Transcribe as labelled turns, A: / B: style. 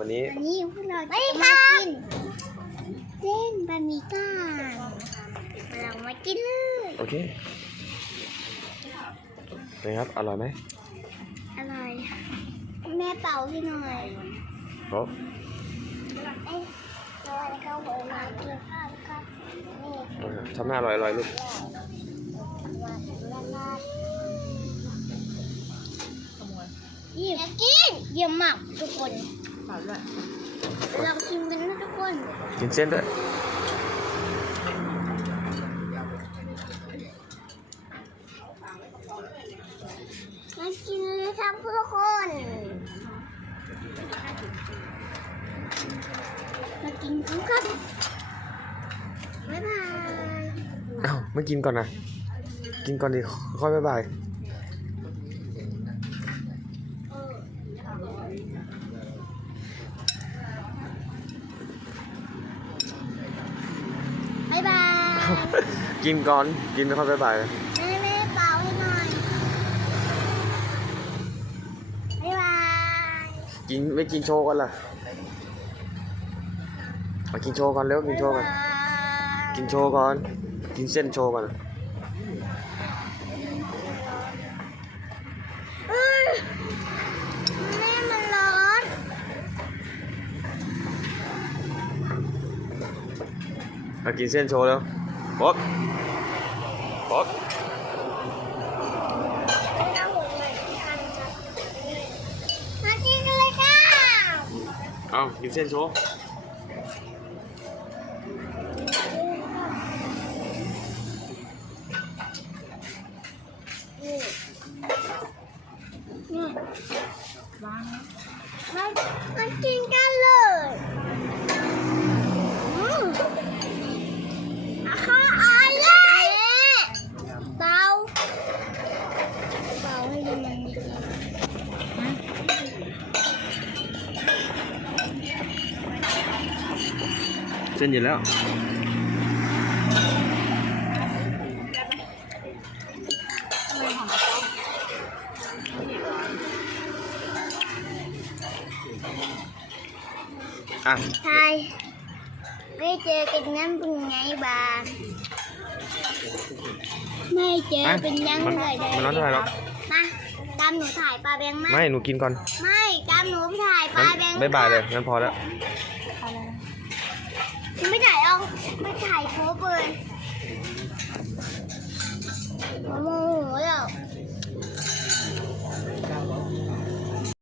A: วันนี้
B: พวกเราจะมากินเส้นบะหมี่ก้างเรามากินเลย
A: โอเคนะครับอร่อยไหม
B: อร่อยแม่เป่าให้หน่อย
A: ครับ
B: เราหัวมากินข้าวครับ
A: ทำหน้าอร่อยลูก
B: อยากกินเยี่ยมมากทุกคนเราชิมกันนะทุกคน
A: กินเส้นด้วย
B: มากินเลยครับทุกคน มากินกันครับบ๊ายบาย
A: อ้าวไม่กินก่อนนะกินก่อนดิค่อยบ๊ายบาย
B: บ๊ายบาย
A: กินก่อนกินแล้วค่อยบ๊ายบาย
B: แม่เป่าให้หน่อยบ๊ายบาย
A: กินไม่กินโชว์ก่อนล่ะมากินโชว์ก่อนเร็วกินโชว์ก่อนกินโชว์ก่อนกินเส้นโชว์ก่อน
B: แม่มันร้อน
A: มากินเส้นโชว์แล้วป๊บป๊บ
B: มากินกันเลยค่ะ
A: เอากินเส้นโชว์
B: มากินกันเลยข้าวอะไรเบาให้ดูมันดี
A: เส้นอยู่แล้ว
B: ใช่ไม่เจอกันนั้นเป็นไงบ้างไม่เจอเป็นยังไงได้
A: มันร้อนเท่าไหร่หรอ
B: มาตามหนูถ่ายปลาแบงค์
A: ไม่หนูกินก่อน
B: ไม่ตามหนูถ่ายปลาแบงค์
A: บ๊ายบายเลยงั้นพอแล้ว
B: ไม่ถ่ายเอาไม่ถ่ายโคบเลยโมโหแล้ว